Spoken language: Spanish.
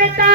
libertad.